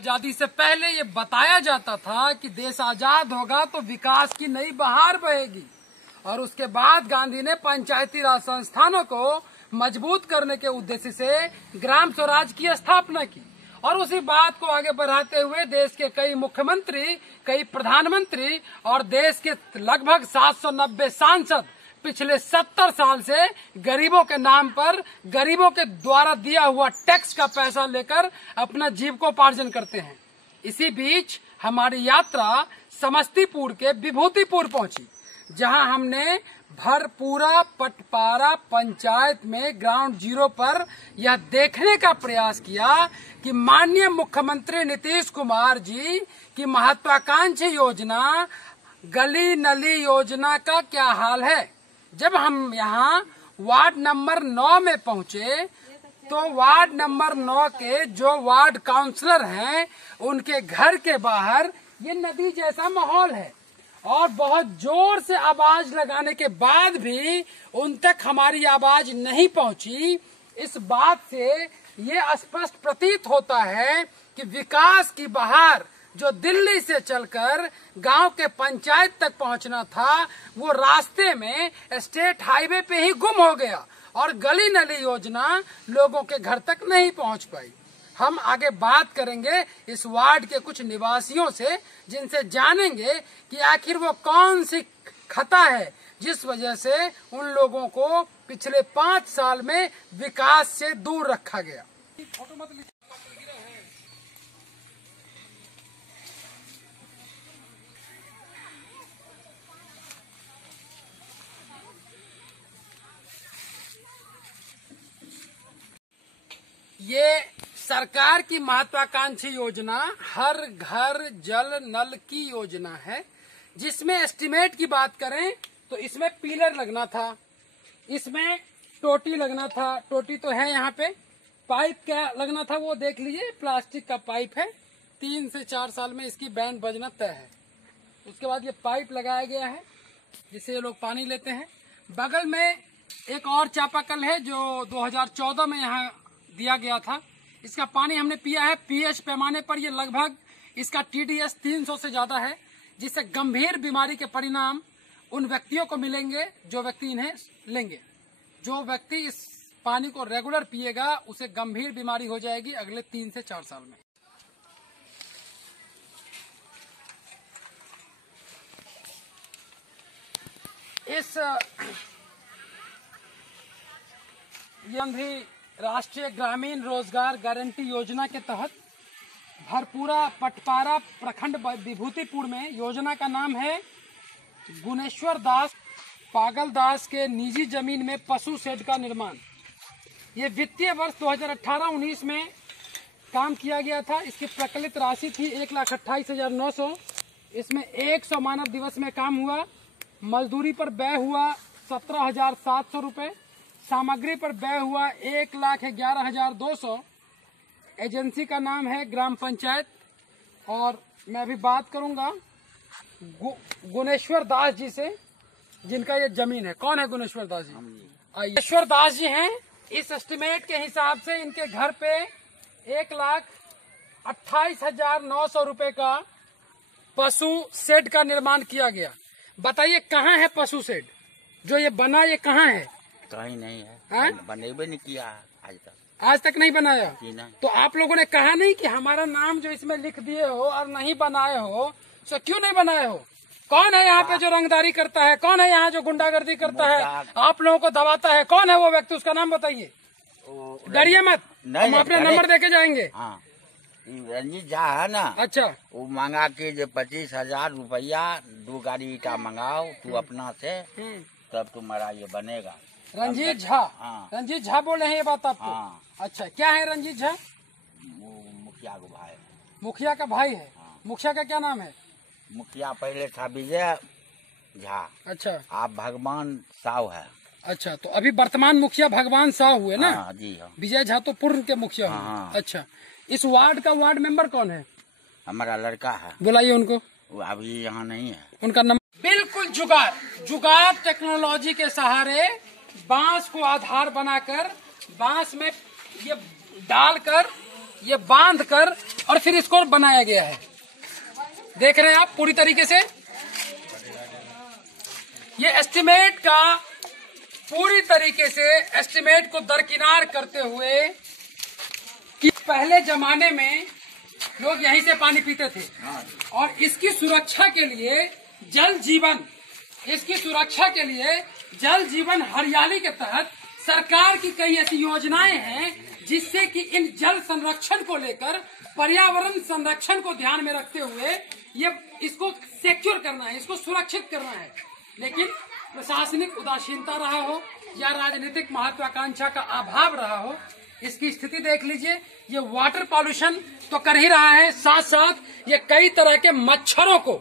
आजादी से पहले ये बताया जाता था कि देश आजाद होगा तो विकास की नई बहार बहेगी, और उसके बाद गांधी ने पंचायती राज संस्थानों को मजबूत करने के उद्देश्य से ग्राम स्वराज की स्थापना की। और उसी बात को आगे बढ़ाते हुए देश के कई मुख्यमंत्री, कई प्रधानमंत्री और देश के लगभग 790 सांसद पिछले 70 साल से गरीबों के नाम पर, गरीबों के द्वारा दिया हुआ टैक्स का पैसा लेकर अपना जीविकोपार्जन करते हैं। इसी बीच हमारी यात्रा समस्तीपुर के विभूतिपुर पहुंची, जहां हमने भरपूरा पटपारा पंचायत में ग्राउंड जीरो पर यह देखने का प्रयास किया कि माननीय मुख्यमंत्री नीतीश कुमार जी की महत्वाकांक्षी योजना गली नली योजना का क्या हाल है। जब हम यहाँ वार्ड नंबर 9 में पहुंचे तो वार्ड नंबर 9 के जो वार्ड काउंसलर हैं उनके घर के बाहर ये नदी जैसा माहौल है, और बहुत जोर से आवाज लगाने के बाद भी उन तक हमारी आवाज नहीं पहुंची। इस बात से ये स्पष्ट प्रतीत होता है कि विकास की बहार जो दिल्ली से चलकर गांव के पंचायत तक पहुंचना था वो रास्ते में स्टेट हाईवे पे ही गुम हो गया, और गली नली योजना लोगों के घर तक नहीं पहुंच पाई। हम आगे बात करेंगे इस वार्ड के कुछ निवासियों से, जिनसे जानेंगे कि आखिर वो कौन सी खता है जिस वजह से उन लोगों को पिछले 5 साल में विकास से दूर रखा गया। ये सरकार की महत्वाकांक्षी योजना हर घर जल नल की योजना है, जिसमें एस्टीमेट की बात करें तो इसमें पिलर लगना था, इसमें टोटी लगना था, टोटी तो है यहाँ पे, पाइप क्या लगना था वो देख लीजिए, प्लास्टिक का पाइप है, 3 से 4 साल में इसकी बैंड बजना तय है। उसके बाद ये पाइप लगाया गया है जिससे ये लोग पानी लेते हैं। बगल में एक और चापाकल है जो 2014 में यहाँ दिया गया था, इसका पानी हमने पिया है। पीएच पैमाने पर ये लगभग इसका TDS 300 से ज्यादा है, जिससे गंभीर बीमारी के परिणाम उन व्यक्तियों को मिलेंगे जो व्यक्ति इन्हें लेंगे। जो व्यक्ति इस पानी को रेगुलर पिएगा उसे गंभीर बीमारी हो जाएगी अगले 3 से 4 साल में। इस राष्ट्रीय ग्रामीण रोजगार गारंटी योजना के तहत भरपूरा पटपारा प्रखंड विभूतिपुर में योजना का नाम है गुणेश्वर दास पागल दास के निजी जमीन में पशु शेड का निर्माण। ये वित्तीय वर्ष 2018-19 में काम किया गया था। इसकी प्रकलित राशि थी 1,28,900। इसमें 100 मानव दिवस में काम हुआ। मजदूरी पर व्यय हुआ 17,700 रुपये। सामग्री पर व्यय हुआ 1,11,200। एजेंसी का नाम है ग्राम पंचायत। और मैं अभी बात करूंगा गुणेश्वर दास जी से, जिनका ये जमीन है। कौन है गुणेश्वर दास जी? गुणेश्वर दास जी हैं। इस एस्टिमेट के हिसाब से इनके घर पे 1,28,900 रुपए का पशु शेड का निर्माण किया गया। बताइए कहाँ है पशु शेड जो ये बना? ये कहाँ है? कहीं नहीं है, बनेबे नहीं किया आज तक नहीं बनाया। नहीं। तो आप लोगों ने कहा नहीं कि हमारा नाम जो इसमें लिख दिए हो और नहीं बनाए हो, तो क्यों नहीं बनाए हो? कौन है यहाँ पे जो रंगदारी करता है? कौन है यहाँ जो गुंडागर्दी करता है, आप लोगों को दबाता है? कौन है वो व्यक्ति? उसका नाम बताइए। डरिए मत, हम अपने नंबर देके जाएंगे। हाँ, रंजीत झा है ना। अच्छा, वो मांगा के जो 25,000 रुपया 2 गाड़ी ईटा मंगाओ तू अपना से, तब तुम्हारा ये बनेगा। रंजीत झा? हाँ। रंजीत झा बोल रहे हैं ये बात आपको? हाँ। अच्छा, क्या है रंजीत झा? वो मुखिया का भाई। मुखिया का भाई है? हाँ। मुखिया का क्या नाम है? मुखिया पहले था विजय झा। अच्छा, आप भगवान साहु है। अच्छा, तो अभी वर्तमान मुखिया भगवान साहु हुए ना? हाँ, जी हाँ। विजय झा तो पूर्व के मुखिया हुए। हाँ। अच्छा, इस वार्ड का वार्ड मेंबर कौन है? हमारा लड़का है। बुलाइए उनको। वो अभी यहाँ नहीं है। उनका नंबर। बिल्कुल जुगाड़ टेक्नोलॉजी के सहारे बांस को आधार बनाकर, बांस में ये डालकर, ये बांधकर और फिर इसको बनाया गया है। देख रहे हैं आप पूरी तरीके से ये एस्टिमेट का पूरी तरीके से एस्टिमेट को दरकिनार करते हुए कि पहले जमाने में लोग यहीं से पानी पीते थे और इसकी सुरक्षा के लिए जल जीवन हरियाली के तहत सरकार की कई ऐसी योजनाएं हैं जिससे कि इन जल संरक्षण को लेकर पर्यावरण संरक्षण को ध्यान में रखते हुए ये इसको सिक्योर करना है, इसको सुरक्षित करना है। लेकिन प्रशासनिक उदासीनता रहा हो या राजनीतिक महत्वाकांक्षा का अभाव रहा हो, इसकी स्थिति देख लीजिए। ये वाटर पॉल्यूशन तो कर ही रहा है, साथ साथ ये कई तरह के मच्छरों को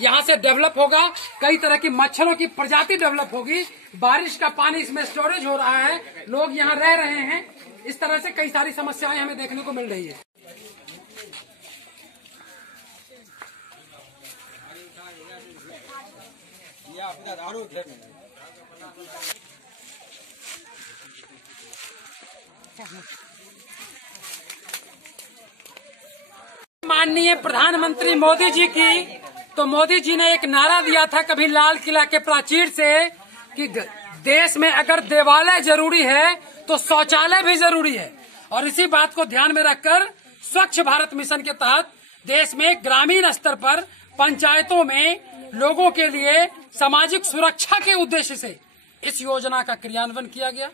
यहाँ से डेवलप होगा, कई तरह की मच्छरों की प्रजाति डेवलप होगी, बारिश का पानी इसमें स्टोरेज हो रहा है, लोग यहाँ रह रहे हैं। इस तरह से कई सारी समस्याएं हमें देखने को मिल रही है। माननीय प्रधानमंत्री मोदी जी की, तो मोदी जी ने एक नारा दिया था कभी लाल किला के प्राचीर से कि देश में अगर देवालय जरूरी है तो शौचालय भी जरूरी है। और इसी बात को ध्यान में रखकर स्वच्छ भारत मिशन के तहत देश में ग्रामीण स्तर पर पंचायतों में लोगों के लिए सामाजिक सुरक्षा के उद्देश्य से इस योजना का क्रियान्वयन किया गया।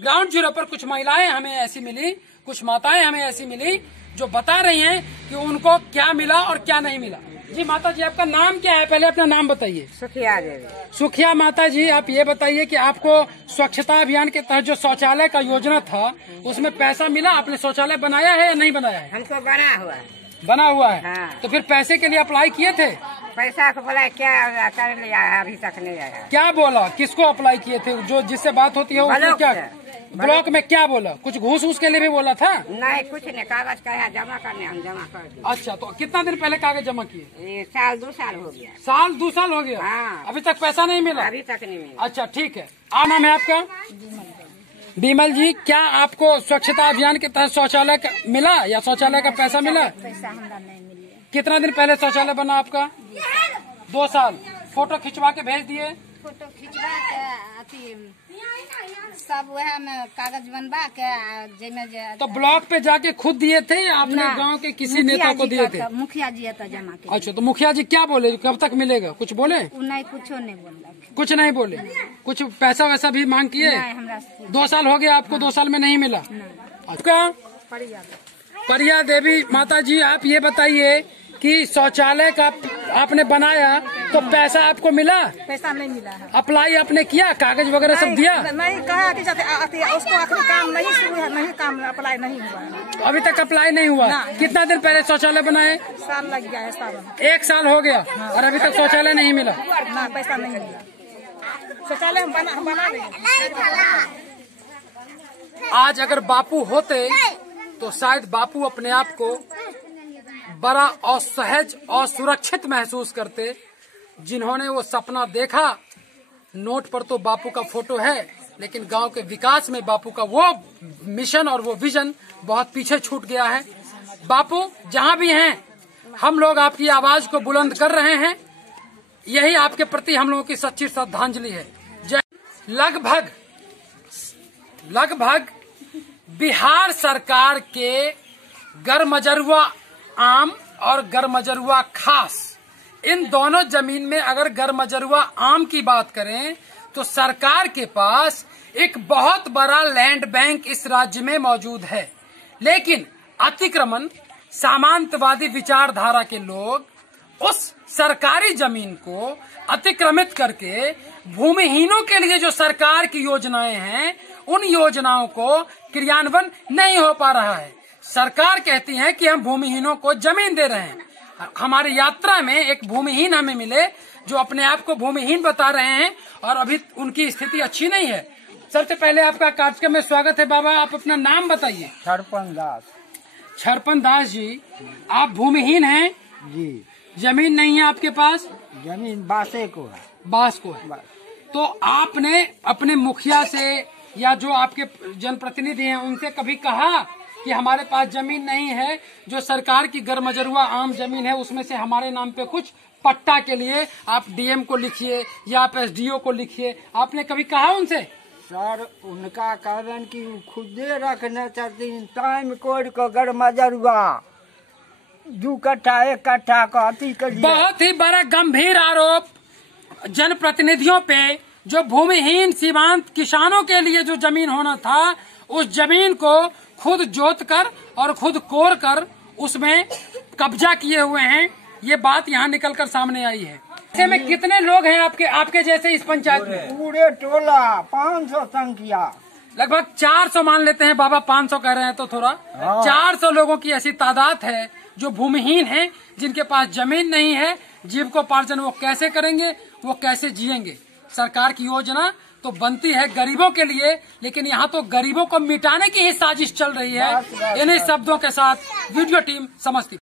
ग्राउंड जीरो पर कुछ महिलाएं हमें ऐसी मिली, कुछ माताएं हमें ऐसी मिली जो बता रही हैं कि उनको क्या मिला और क्या नहीं मिला। जी माता जी, आपका नाम क्या है? पहले अपना नाम बताइए। सुखिया देवी। सुखिया माता जी, आप ये बताइए कि आपको स्वच्छता अभियान के तहत जो शौचालय का योजना था उसमें पैसा मिला? आपने शौचालय बनाया है या नहीं बनाया है? हमको बना हुआ है। बना हुआ है। हाँ। तो फिर पैसे के लिए अप्लाई किए थे? पैसा को बोला क्या कर लिया है, अभी तक नहीं आया। क्या बोला? किसको अप्लाई किए थे? जो जिससे बात होती है उसने क्या ब्लॉक में क्या बोला? कुछ घूस उसके लिए भी बोला था? नहीं, कुछ नहीं, कागज का जमा करने हम जमा कर दिए। अच्छा, तो कितना दिन पहले कागज जमा किए? ये साल 2 साल हो गया। साल 2 साल हो गया? हाँ। अभी तक पैसा नहीं मिला? अभी तक नहीं मिला। अच्छा ठीक है। क्या नाम है आपका? बिमल जी, क्या आपको स्वच्छता अभियान के तहत शौचालय का मिला या शौचालय का पैसा मिला? पैसा हमरा नहीं मिला। कितना दिन पहले शौचालय बना आपका? 2 साल। फोटो खिंचवा के भेज दिए? फोटो खिंचवा के अथी सब वह में कागज बनवा के जेमे तो ब्लॉक पे जाके खुद दिए थे या आपने गांव के किसी नेता को दिए थे? मुखिया जी तो जमा के। अच्छा, तो मुखिया जी क्या बोले? कब तक मिलेगा? कुछ बोले? नहीं, कुछ नहीं बोला। कुछ नहीं बोले? कुछ पैसा वैसा भी मांग किए? 2 साल हो गया आपको? 2 साल में नहीं मिला? आपका? परिया देवी माता जी, आप ये बताइए कि शौचालय का आपने बनाया तो पैसा आपको मिला? पैसा नहीं मिला है। अप्लाई आपने किया? कागज वगैरह सब दिया? नहीं, कहा कि उसको आखिरी काम नहीं शुरू है, नहीं काम अप्लाई नहीं हुआ है। अभी तक अप्लाई नहीं हुआ? कितना दिन पहले शौचालय बनाए? साल लग गया है। साल 1 साल हो गया और अभी तक शौचालय नहीं मिला? ना, पैसा नहीं मिला। शौचालय हम बना देंगे। आज अगर बापू होते तो शायद बापू अपने आप को बड़ा असहज और सुरक्षित महसूस करते। जिन्होंने वो सपना देखा, नोट पर तो बापू का फोटो है, लेकिन गांव के विकास में बापू का वो मिशन और वो विजन बहुत पीछे छूट गया है। बापू जहां भी हैं, हम लोग आपकी आवाज को बुलंद कर रहे हैं। यही आपके प्रति हम लोगों की सच्ची श्रद्धांजलि है। लगभग बिहार सरकार के गरमजरुआ आम और गरमजरुआ खास, इन दोनों जमीन में अगर गरमजरुआ आम की बात करें तो सरकार के पास एक बहुत बड़ा लैंड बैंक इस राज्य में मौजूद है। लेकिन अतिक्रमण, सामंतवादी विचारधारा के लोग उस सरकारी जमीन को अतिक्रमित करके भूमिहीनों के लिए जो सरकार की योजनाएं हैं, उन योजनाओं को क्रियान्वयन नहीं हो पा रहा है। सरकार कहती है कि हम भूमिहीनों को जमीन दे रहे हैं। हमारी यात्रा में एक भूमिहीन हमें मिले जो अपने आप को भूमिहीन बता रहे हैं और अभी उनकी स्थिति अच्छी नहीं है। सबसे पहले आपका कार्यक्रम में स्वागत है। बाबा, आप अपना नाम बताइए। छरपन दास। छरपन दास जी, आप भूमिहीन हैं जी। जमीन नहीं है आपके पास? जमीन बासे को है। बास को है। तो आपने अपने मुखिया से या जो आपके जनप्रतिनिधि हैं उनसे कभी कहा कि हमारे पास जमीन नहीं है, जो सरकार की गरमजरुआ आम जमीन है उसमें से हमारे नाम पे कुछ पट्टा के लिए आप डीएम को लिखिए या आप एसडीओ को लिखिए। आपने कभी कहा उनसे? सर उनका कारण कि वो खुदे रखना चाहती टाइम कोड को गरमजरुआ 2 कट्ठा 1 कट्ठा का अति करिए। बहुत ही बड़ा गंभीर आरोप जनप्रतिनिधियों पे, जो भूमिहीन सीमांत किसानों के लिए जो जमीन होना था उस जमीन को खुद जोत कर और खुद कोर कर उसमें कब्जा किए हुए हैं। ये बात यहाँ निकल कर सामने आई है। ऐसे में कितने लोग हैं आपके जैसे इस पंचायत में? पूरे टोला 500 संख्या, लगभग 400 मान लेते हैं बाबा, 500 कह रहे हैं तो थोड़ा 400 लोगों की ऐसी तादाद है जो भूमिहीन हैं, जिनके पास जमीन नहीं है। जीविकोपार्जन वो कैसे करेंगे, वो कैसे जिएंगे? सरकार की योजना तो बनती है गरीबों के लिए, लेकिन यहाँ तो गरीबों को मिटाने की ही साजिश चल रही है। इन्हीं शब्दों के साथ वीडियो टीम समझती।